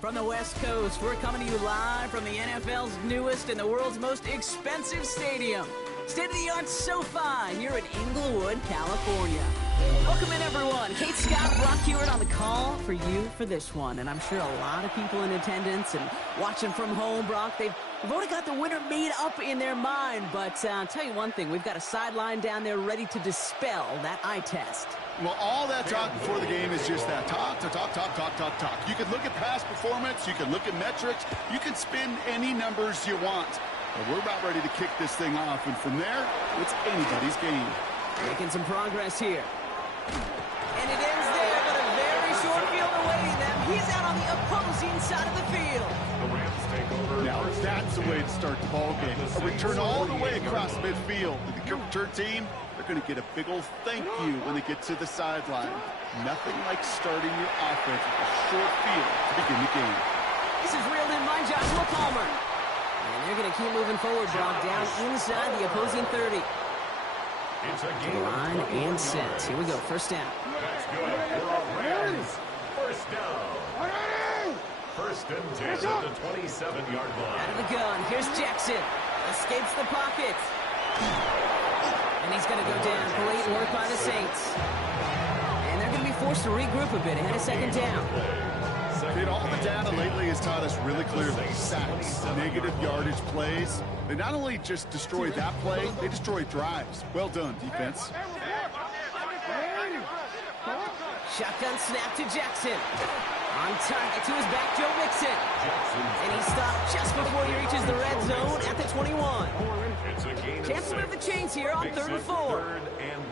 From the West Coast, we're coming to you live from the NFL's newest and the world's most expensive stadium. State-of-the-art SoFi here in Inglewood, California. Welcome in, everyone. Kate Scott, Brock Hewitt on the call for you for this one. And I'm sure a lot of people in attendance and watching from home, Brock, they've already got the winner made up in their mind. But I'll tell you one thing, we've got a sideline down there ready to dispel that eye test. Well, all that talk before the game is just that. Talk. You can look at past performance. You can look at metrics. You can spin any numbers you want. But we're about ready to kick this thing off. And from there, it's anybody's game. Making some progress here. And it ends there, but a very short field away. Then he's out on the opposing side of the field. The Rams take over. Now, that's the way to start the ball game. A return all the way across midfield. The return team, they're going to get a big old thank you when they get to the sideline. Nothing like starting your offense with a short field to begin the game. This is reeled in by Joshua Palmer. And they're going to keep moving forward, Brock, down inside the opposing 30. It's a To the line and set. Here we go, first down. That's good for Rams. First down. First and 10 at the 27-yard line. Out of the gun, here's Jackson. Escapes the pocket. And he's going to go down. Great work by the Saints. And they're going to be forced to regroup a bit ahead of second down. All the data lately has taught us really clearly, sacks, negative yardage plays. They not only just destroy that play, they destroy drives. Well done, defense. Shotgun snap to Jackson. On target to his back, Joe Mixon. And he stopped just before he reaches the red zone at the 21. It's a gain of Chance to move the chains here on third and 4. Third and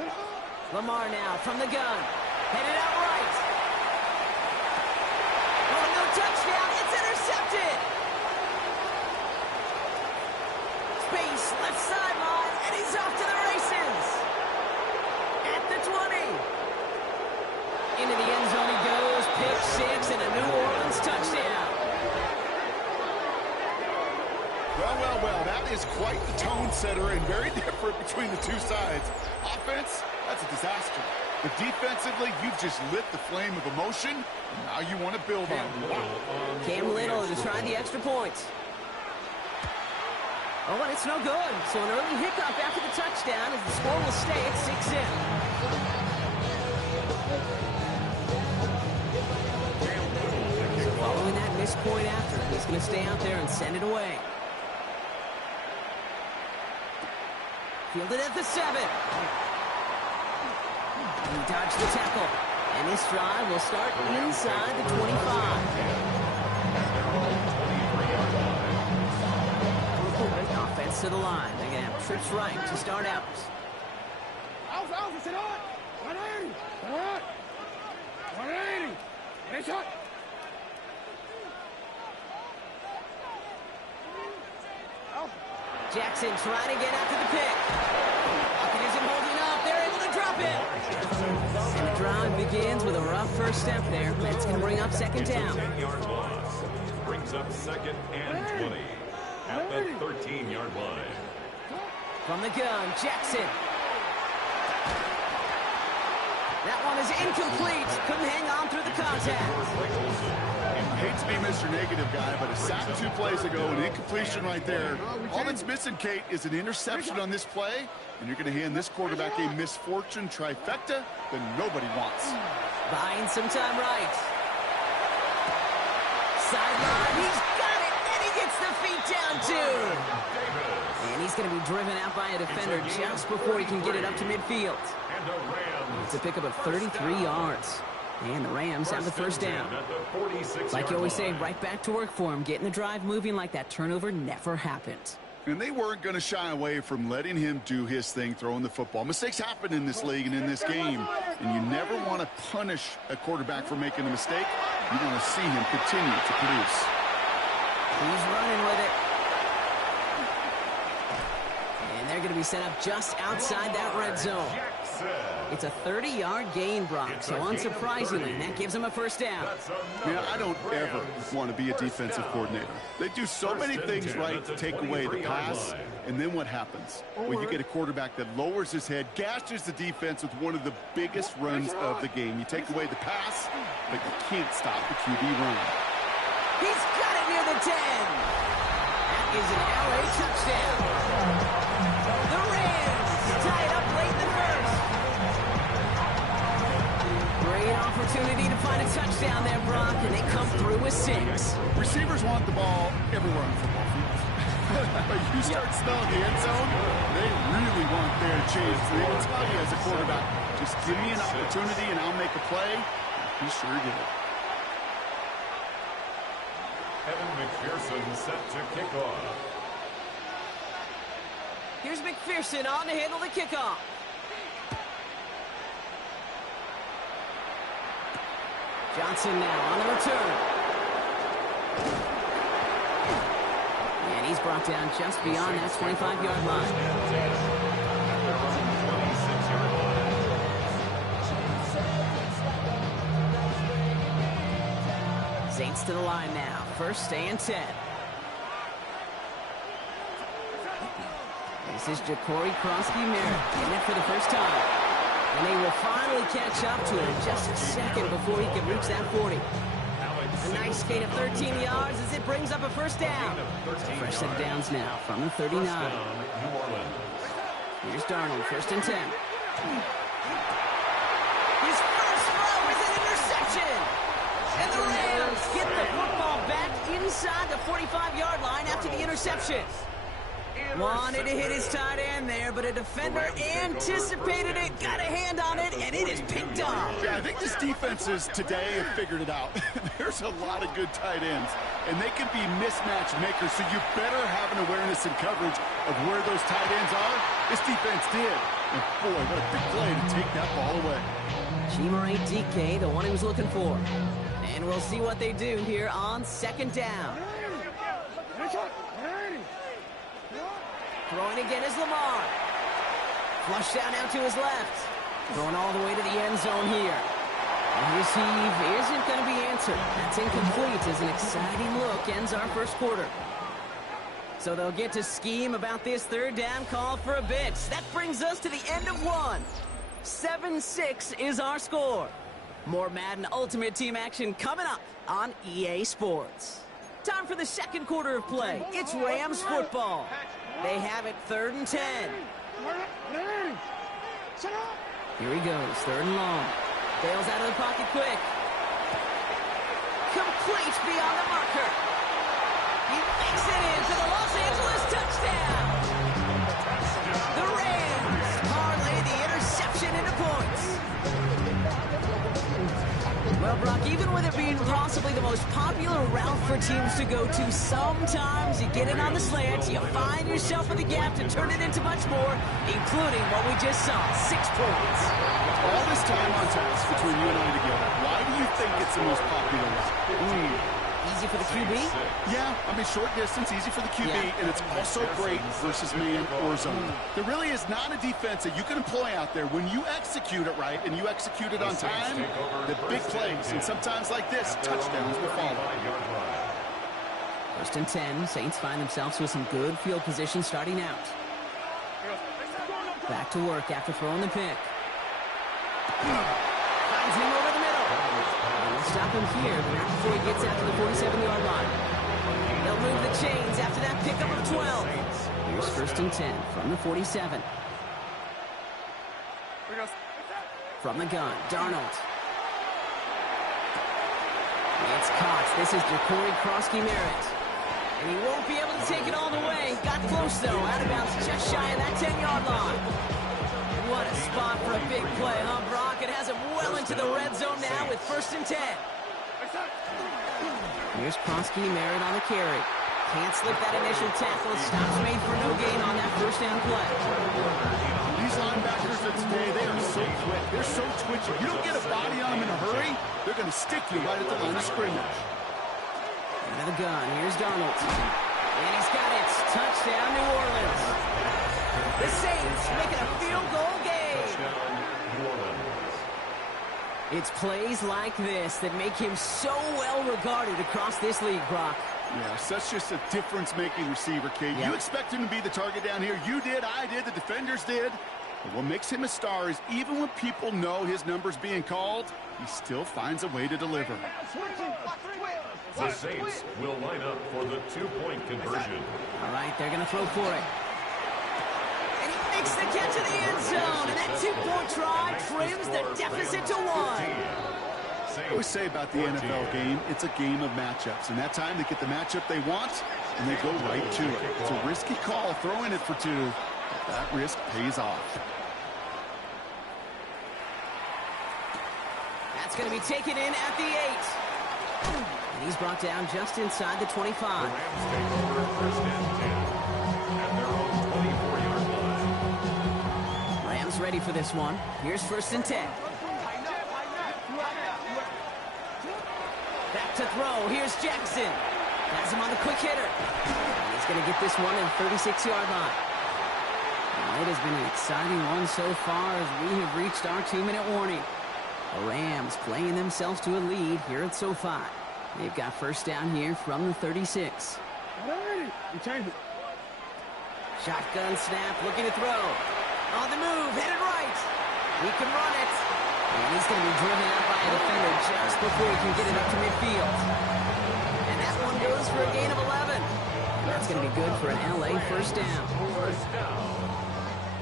4. Lamar now from the gun. Headed out right. Oh, no touchdown. It's intercepted. Space, left sideline, and he's off to the races. At the 20. Into the end zone he goes. Pick 6 and a New Orleans touchdown. Well, that is quite the tone setter and very different between the two sides. Offense, that's a disaster. But defensively, you've just lit the flame of emotion, and now you want to build on it. Cam Little to try the extra point. Oh, and it's no good. So an early hiccup after the touchdown as the score will stay at 6-in. So following that missed point after, he's going to stay out there and send it away. Fielded at the 7. He dodged the tackle. And this drive will start inside the 25. Offense to the line. They're going to have trips right to start out. Jackson trying to get after the pick. Pocket isn't holding up. They're able to drop it. And the drive begins with a rough first step there. That's going to bring up second down. 10-yard loss. Brings up second and 20 at the 13-yard line. From the gun, Jackson. That one is incomplete. Couldn't hang on through the contact. I hate to be Mr. Negative guy, but a sack 2 plays ago, an incompletion right there. All that's missing, Kate, is an interception on this play, and you're going to hand this quarterback a misfortune trifecta that nobody wants. Buying some time right. Sideline, he's got it, and he gets the feet down too. And he's going to be driven out by a defender just before he can get it up to midfield. It's a pickup of 33 yards. And the Rams have the first down. Like you always say, right back to work for him, getting the drive moving like that turnover never happened. And they weren't going to shy away from letting him do his thing, throwing the football. Mistakes happen in this league and in this game, and you never want to punish a quarterback for making a mistake. You want to see him continue to produce. He's running with it. And they're going to be set up just outside that red zone. It's a 30-yard gain, Brock, so unsurprisingly, that gives him a first down. Yeah, I don't ever want to be a defensive coordinator. They do so many things right to take away the pass, and then what happens? Well, you get a quarterback that lowers his head, gashes the defense with one of the biggest runs of the game. You take away the pass, but you can't stop the QB run. He's got it near the 10. That is an LA touchdown. The Rams tie it up late in the first. Great opportunity to find a touchdown there, Brock, and they come through with 6. Receivers want the ball everywhere on the football field. But you start smelling the end zone, they really want their chance. They will tell you as a quarterback, just give me an opportunity and I'll make a play. He sure did. Evan McPherson set to kick off. Here's McPherson on to handle the kickoff. Johnson now on the return. And he's brought down just beyond that 25-yard line. Saints to the line now. First and 10. This is Ja'Cory Krosky-Merritt getting it for the first time. And they will finally catch up to him in just a second before he can reach that 40. A nice gain of 13 yards as it brings up a first down. Fresh set of downs now from the 39. Here's Darnold, first and 10. His first throw is an interception. And the Rams get the football back inside the 45-yard line after the interception. Wanted to hit his tight end there, but a defender anticipated it, got a hand on it, and it is picked off. Yeah, I think this defenses today have figured it out. There's a lot of good tight ends, and they can be mismatch makers, so you better have an awareness and coverage of where those tight ends are. This defense did. And boy, what a big play to take that ball away. Chimere DK, the one he was looking for. And we'll see what they do here on second down. Throwing again is Lamar. Flush down out to his left. Throwing all the way to the end zone here. And receive isn't going to be answered. That's incomplete as an exciting look ends our first quarter. So they'll get to scheme about this third down call for a bit. That brings us to the end of one. 7-6 is our score. More Madden Ultimate Team action coming up on EA Sports. Time for the second quarter of play. It's Rams football. They have it 3rd and 10. Here he goes, 3rd and long. Bails out of the pocket quick. Complete beyond the marker. He makes it in for the Los Angeles touchdown. The Rams parlay the interception into points. Well, Brock, even with it being possibly the most popular route for teams to go to, sometimes you get it on the slant, you find yourself in the gap to turn it into much more, including what we just saw, 6 points. All this time on task between you and I together, why do you think it's the most popular route? Easy for the QB? Yeah, I mean, short distance, easy for the QB, and it's also great versus man or zone. There really is not a defense that you can employ out there when you execute it right and you execute it on time, the big plays, and sometimes like this, touchdowns will follow. 1st and 10, Saints find themselves with some good field position starting out. Back to work after throwing the pick. Finds him over the middle. Stop him here, but not before he gets out to the 47-yard line. They'll move the chains after that pickup of 12. Here's 1st and 10 from the 47. From the gun, Darnold. It's caught. This is Ja'Cory Krosky-Merritt. And he won't be able to take it all the way. Got close, though. Out of bounds just shy of that 10-yard line. What a spot for a big play, huh, Brock? It has him well into the red zone now with 1st and 10. Here's Krosky-Merritt on the carry. Can't slip that initial tackle. Stops made for no gain on that first down play. These linebackers of today, they are so quick. They're so twitchy. You don't get a body on them in a hurry, they're going to stick you right at the line of scrimmage. Out of the gun. Here's Darnold. And he's got it. Touchdown, New Orleans. The Saints making a field goal game. Touchdown, New Orleans. It's plays like this that make him so well regarded across this league, Brock. Yeah, such just a difference-making receiver, Kate. Yeah. You expect him to be the target down here. You did, I did, the defenders did. But what makes him a star is even when people know his number's being called, he still finds a way to deliver. The Saints will line up for the two-point conversion. All right, they're going to throw for it. And he makes the catch in the end zone. And that two-point try trims the deficit to 1. I always say about the NFL game, it's a game of matchups. And that time they get the matchup they want, and they go right to it. It's a risky call throwing it for 2, but that risk pays off. That's going to be taken in at the 8. And he's brought down just inside the 25. The Rams take over first and 10 at their own 24-yard line. Rams ready for this one. Here's first and 10. Back to throw. Here's Jackson. Has him on the quick hitter. And he's going to get this one in 36-yard line. Well, it has been an exciting one so far as we have reached our 2-minute warning. The Rams playing themselves to a lead here at SoFi. They've got first down here from the 36. Shotgun snap, looking to throw. On the move, headed right. He can run it. And he's going to be driven out by a defender just before he can get it up to midfield. And that one goes for a gain of 11. And that's going to be good for an LA first down. First down.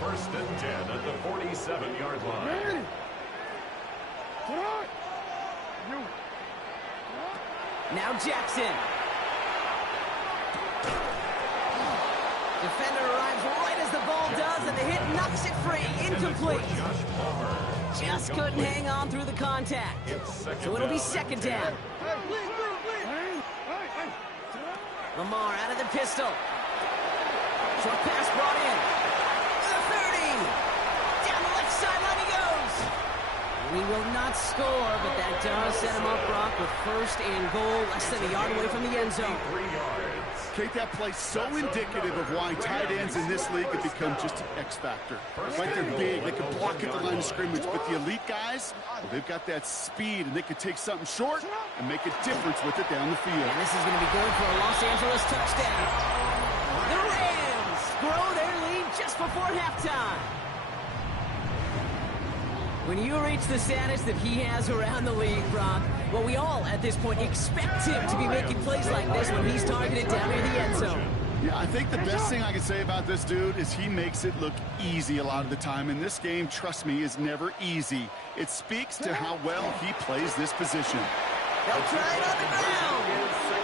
First and 10 at the 47-yard line. Now Jackson. Defender arrives right as the ball does, and the hit knocks it free. Incomplete. Just couldn't hang on through the contact. So it'll be second down. Lamar out of the pistol. Short pass brought in. The 30. Down the left sideline he goes. He will not score, but that does set him up, Brock, with first and goal, less than a yard away from the end zone. 3 yards. Kate, that play's so indicative of why tight ends in this league have become just an X factor. Right, they're big, they can block at the line of scrimmage, but the elite guys, well, they've got that speed, and they can take something short and make a difference with it down the field. And this is going to be good for a Los Angeles touchdown. The Rams grow their lead just before halftime. When you reach the status that he has around the league, Brock, well, we all, at this point, expect him to be making plays like this when he's targeted down near the end zone. Yeah, I think the best thing I can say about this dude is he makes it look easy a lot of the time. And this game, trust me, is never easy. It speaks to how well he plays this position. They'll try it on the ground.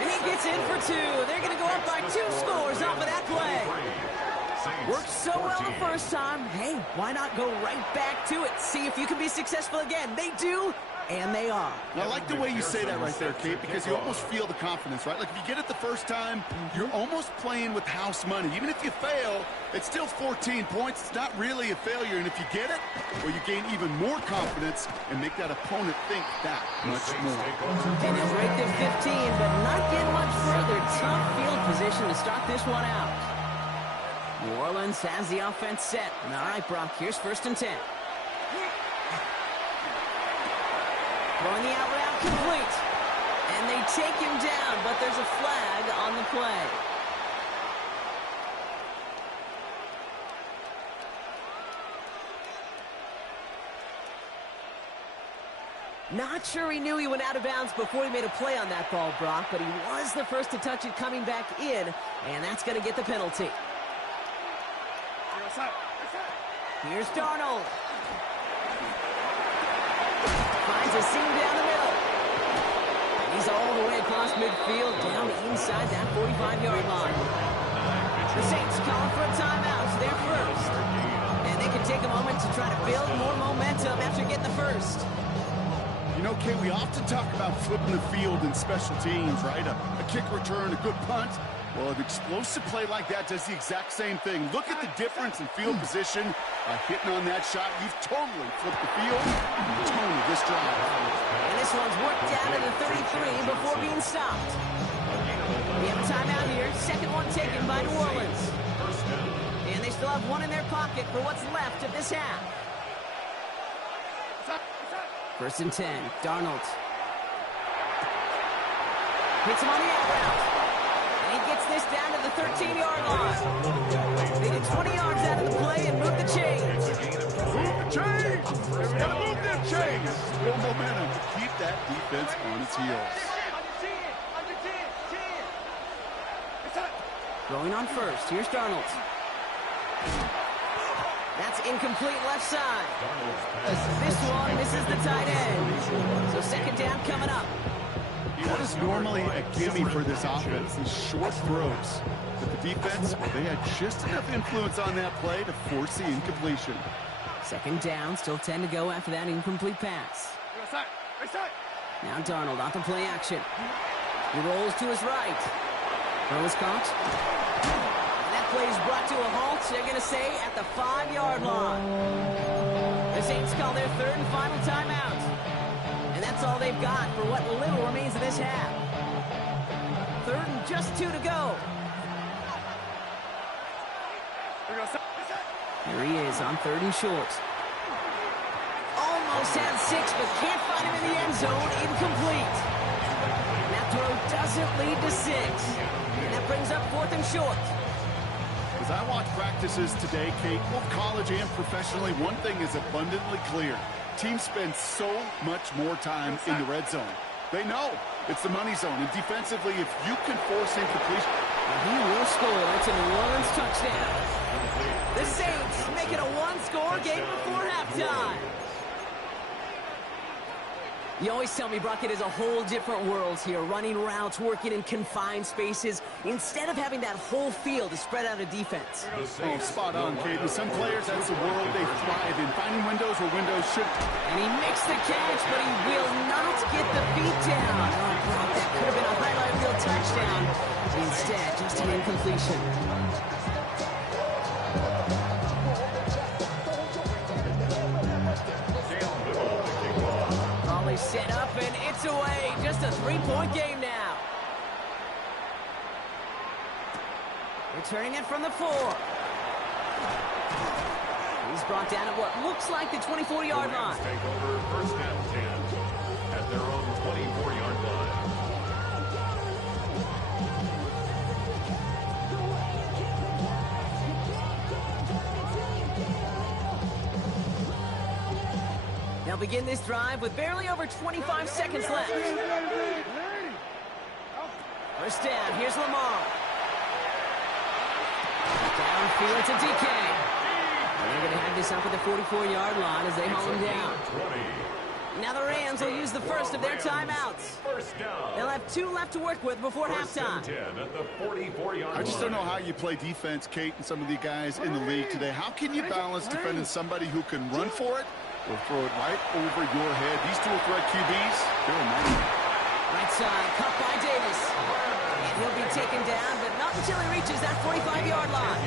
And he gets in for 2. They're going to go up by 2 scores off of that play. Worked so well the first time. Hey, why not go right back to it? See if you can be successful again. They do, and they are. I like the way you say that right there, Kate, because you almost feel the confidence, right? Like if you get it the first time, you're almost playing with house money. Even if you fail, it's still 14 points. It's not really a failure. And if you get it, well, you gain even more confidence and make that opponent think that much more. And he'll break the 15, but not get much further. Tough field position to start this one out. New Orleans has the offense set. All right, Brock, here's first and 10. Throwing the out route complete. And they take him down, but there's a flag on the play. Not sure he knew he went out of bounds before he made a play on that ball, Brock, but he was the first to touch it coming back in, and that's going to get the penalty. Here's Darnold. Finds a seam down the middle. And he's all the way across midfield, down inside that 45-yard line. The Saints calling for a timeout. They're first. And they can take a moment to try to build more momentum after getting the first. You know, Kate, we often talk about flipping the field in special teams, right? A kick return, a good punt. Well, an explosive play like that does the exact same thing. Look at the difference in field position. By hitting on that shot, you've totally flipped the field and the tone of this drive. And this one's worked down to the 33 before being stopped. We have a timeout here. Second one taken by New Orleans. And they still have one in their pocket for what's left of this half. First and 10, Darnold. Hits him on the out route. And he gets this down to the 13-yard line. They get 20 yards out of the play and move the chains. Move the chains! They've got to move them chains! Real momentum to keep that defense on its heels. Throwing on first. Here's Darnold. That's incomplete left side. This one misses the tight end. So second down coming up. That is normally a gimme for this offense, these short throws. But the defense, they had just enough influence on that play to force the incompletion. Second down, still 10 to go after that incomplete pass. Now Darnold off the play action. He rolls to his right. Throw is caught. And that play is brought to a halt, they're going to say, at the 5-yard line. The Saints call their third and final timeout. And that's all they've got for what little remains of this half. Third and just 2 to go. Here he is on third and short. Almost had 6, but can't find him in the end zone. Incomplete. That throw doesn't lead to 6. And that brings up fourth and short. As I watch practices today, Kate, both college and professionally, one thing is abundantly clear. Teams spend so much more time in the red zone. They know it's the money zone. And defensively, if you can force incompletion, he will score. It's a New Orleans touchdown. The Saints make it a one-score game before halftime. You always tell me, Brock, it is a whole different world here, running routes, working in confined spaces, instead of having that whole field to spread out a defense. Oh, spot on, Kate. With some players, that's the world they thrive in, finding windows where windows shouldn't. And he makes the catch, but he will not get the feet down. Oh, Brock, that could have been a highlight reel touchdown. Instead, just an incompletion. Set up, and it's away. Just a 3-point game now. Returning it from the 4. He's brought down at what looks like the 24-yard line. Take over first and 10 at their own 24-yard line. They'll begin this drive with barely over 25 seconds left. First down, here's Lamar. Downfield to DK. And they're going to have this up at the 44-yard line as they haul him down. Now the Rams will use the first of their timeouts. They'll have 2 left to work with before halftime. I just don't know how you play defense, Kate, and some of the guys in the league today. How can you balance defending somebody who can run for it or throw it right over your head? These dual threat QBs, they're amazing. Right side, cut by Davis. And he'll be taken down, but not until he reaches that 45-yard line.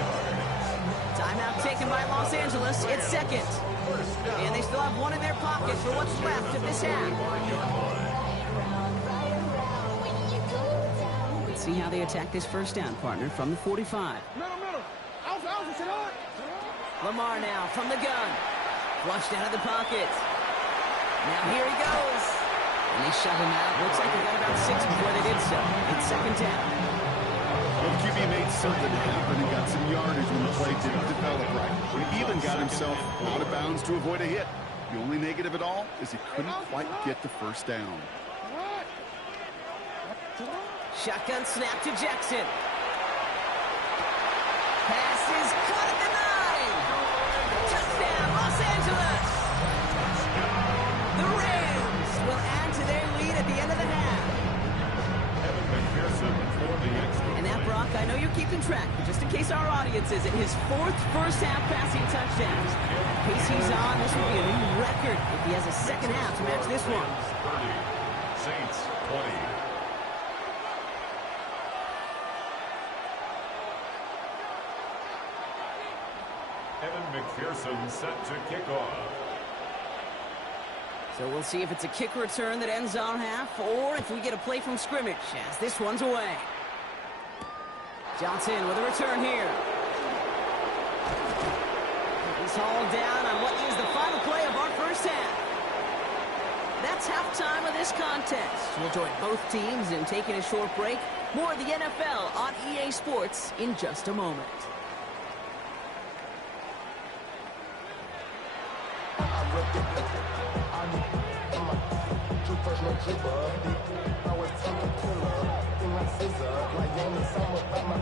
Timeout taken by Los Angeles. It's second. And they still have one in their pocket for what's left of this half. Let's see how they attack this first down, partner, from the 45. Lamar now from the gun. Flushed out of the pocket. Now here he goes. And they shove him out. Looks like they got about 6 before they did so. It's second down. Well, QB made something happen and got some yardage when the play didn't develop right. He even got himself out of bounds to avoid a hit. The only negative at all is he couldn't quite get the first down. Shotgun snap to Jackson. Pass is caught at the 9. Touchdown, Los Angeles. The Rams will add to their lead at the end of the half. And that, Brock, I know you're keeping track, but just in case our audience isn't, his 4th first-half passing touchdowns. The pace he's on, this will be a new record if he has a second half to match this one. 30, Saints 20. Evan McPherson set to kick off. So we'll see if it's a kick return that ends our half, or if we get a play from scrimmage, as this one's away. Johnson with a return here. He's hauled down on what is the final play of our first half. That's halftime of this contest. We'll join both teams in taking a short break. More of the NFL on EA Sports in just a moment.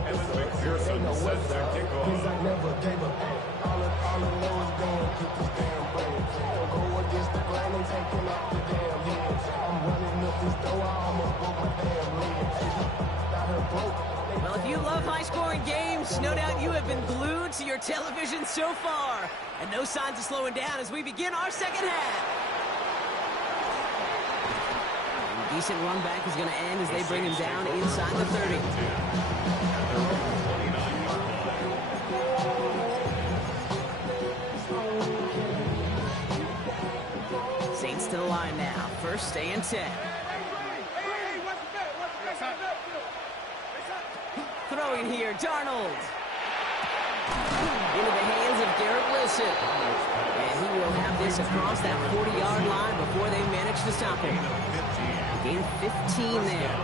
Evan McPherson sets the kickoff. Well, if you love high-scoring games, no doubt you have been glued to your television so far. And no signs of slowing down as we begin our second half. A decent run back is going to end as they bring him down inside the 30. Saints to the line now. First and 10. Throwing here, Darnold. Into the hands of Garrett Wilson. And he will have this across that 40-yard line before they manage to stop him. Gain 15 there.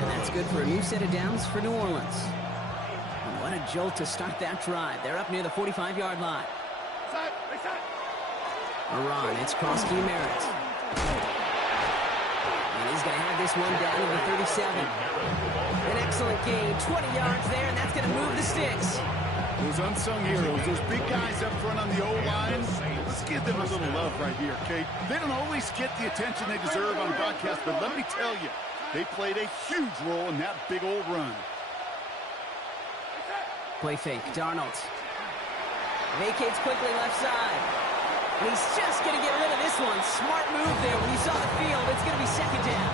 And that's good for a new set of downs for New Orleans. And what a jolt to start that drive. They're up near the 45-yard line. A run. It's Krosky Merritt. And he's going to have this one down to the 37. An excellent gain. 20 yards there, and that's going to move the sticks. Those unsung heroes, those big guys up front on the O-line, let's give them a little love right here, okay? They don't always get the attention they deserve on broadcast, but let me tell you, they played a huge role in that big old run. Play fake. Darnold. Vacates quickly left side. And he's just going to get rid of this one. Smart move there. When he saw the field, it's going to be second down.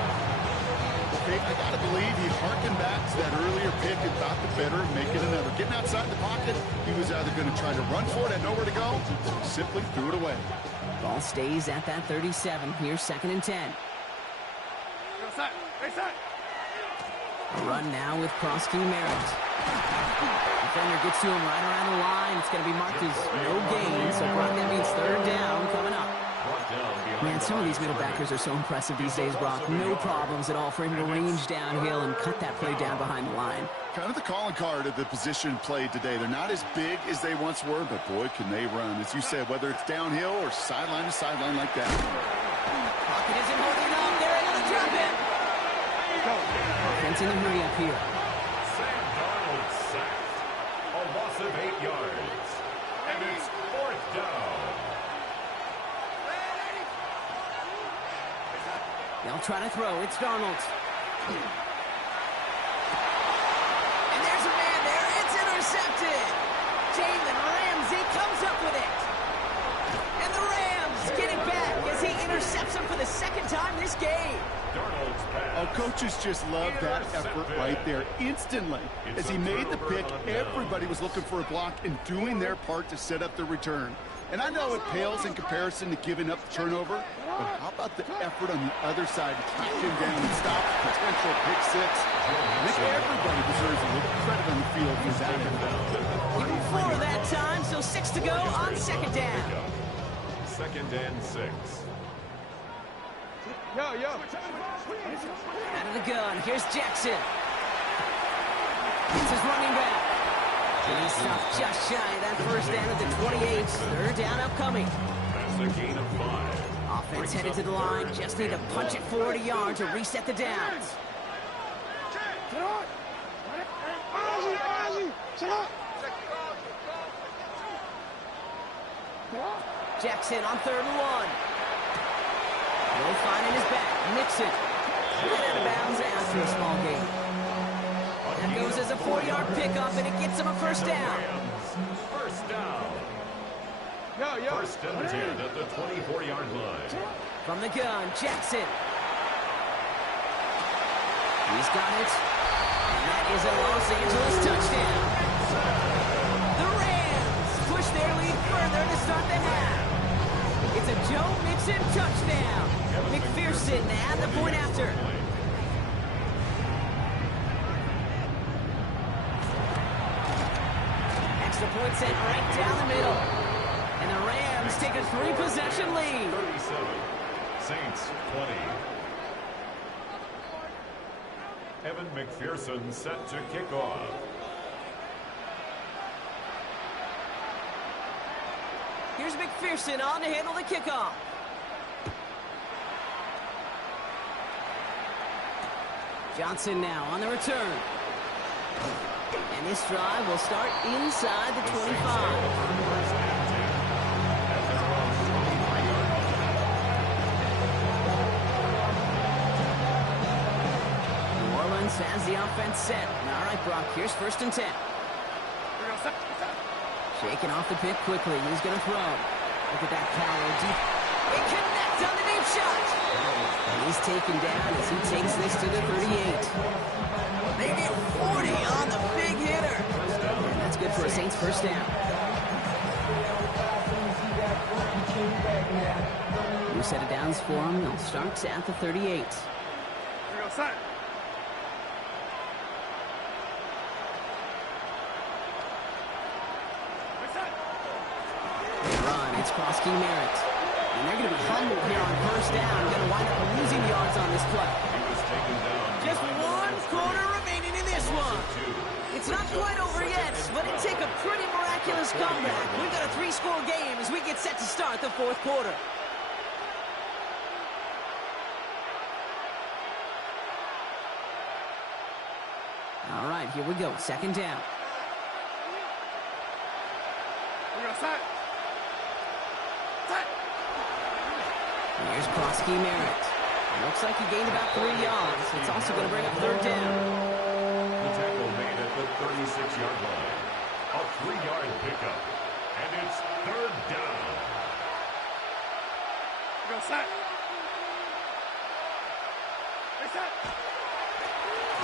Okay, I got to believe he harkened back to that earlier pick and thought the better of making another. Getting outside the pocket, he was either going to try to run for it, had nowhere to go, or simply threw it away. Ball stays at that 37. Here's second and 10. A run now with Krosky Merritt. Defender gets to him right around the line. It's going to be marked as no gain, so Brock, that means third down coming up. Man, some of these middle backers are so impressive these days, Brock. No problems at all for him to range downhill and cut that play down behind the line. Kind of the calling card of the position played today. They're not as big as they once were, but boy, can they run. As you said, whether it's downhill or sideline to sideline like that. Pocket isn't holding up. They're able to drop it. Offense in a hurry up here. Sam Darnold sacked. A loss of 8 yards. And it's fourth down. They'll try to throw. It's Darnold. And there's a man there. It's intercepted. Jalen Ramsey comes up with it. And the Rams get it back as he intercepts him for the second time this game. Darnold's pass. Our coaches just love that effort right there. Instantly, as he made the pick, everybody was looking for a block and doing their part to set up the return. And I know it pales in comparison to giving up the turnover, but how about the effort on the other side to track him down and stop the potential pick six? I think everybody deserves a little credit on the field for that effort. Even before that time, so 6 to go on second down. Second and 6. Out of the gun, here's Jackson. It's his running back. And he stopped just shy of that first down at the 28. Third down upcoming. That's a gain of 5. Offense headed to the line. Just need to punch it 40 yards to reset the downs. Jackson on 3rd and 1. No finding his back. Nixon. Out of bounds after a small gain. That goes as a 4-yard pickup, and it gets him a first down. First down. First and 10 at the 24-yard line. From the gun, Jackson. He's got it. And that is a Los Angeles touchdown. The Rams push their lead further to start the half. It's a Joe Mixon touchdown. McPherson at the point after. Extra point sent right down the middle. And the Saints take a 3-possession lead. 37. Saints 20. Evan McPherson set to kick off. Here's McPherson on to handle the kickoff. Johnson now on the return. And this drive will start inside the 25. Has the offense set. All right, Brock, here's 1st and 10. Shaking off the pick quickly. He's going to throw. Look at that power deep. He connects on the deep shot. And he's taken down as he takes this to the 38. They get 40 on the big hitter. And that's good for a Saints 1st down. New set of downs for him. They'll start at the 38. Krosky Merritt. And they're going to be humbled here on 1st down. Going to wind up losing yards on this play. Just 1 quarter remaining in this one. It's not quite over yet, but it take a pretty miraculous comeback. We've got a 3-score game as we get set to start the 4th quarter. All right, here we go. 2nd down. Here's Krosky Merritt. Looks like he gained about 3 yards. It's also going to bring up 3rd down. The tackle made at the 36-yard line. A 3-yard pickup. And it's 3rd down.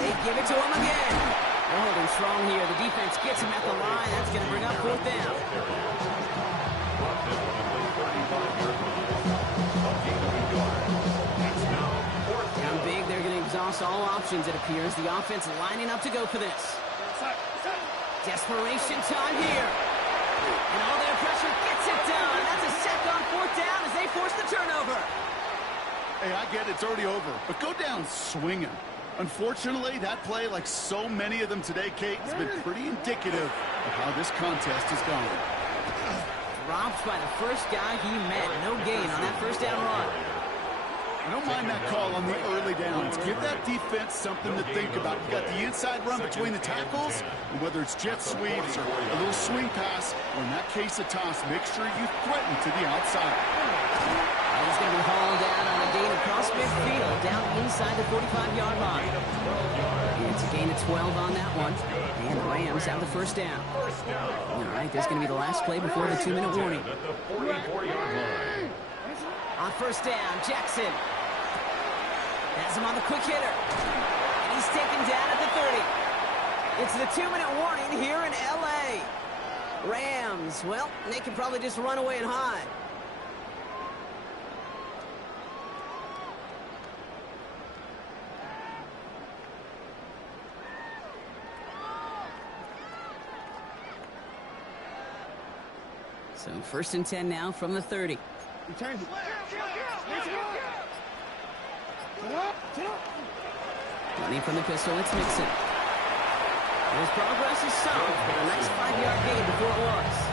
They give it to him again. They're holding strong here. The defense gets him at the line. That's going to bring up 4th down. Down big, they're going to exhaust all options, it appears. The offense lining up to go for this. Desperation time here. And all their pressure gets it done. That's a sack on 4th down as they force the turnover. Hey, I get it's already over, but go down swinging. Unfortunately, that play, like so many of them today, Kate, has been pretty indicative of how this contest has gone. Dropped by the first guy he met. No gain on that 1st down run. I don't mind that call on the early downs. Give that defense something to think about. You got the inside run between the tackles, and whether it's jet sweeps or a little swing pass, or in that case a toss, make sure you threaten to the outside. He's going to be hauled out on a gain across midfield, down inside the 45-yard line. It's a gain of 12 on that one, and the Rams have the 1st down. All right, this is going to be the last play before the 2-minute warning. On 1st down, Jackson has him on the quick hitter. And he's taken down at the 30. It's the 2-minute warning here in L.A. Rams, well, they can probably just run away and hide. So 1st and 10 now from the 30. Running from the pistol, it's Mixon. His progress is solid, but a nice 5-yard gain before it was.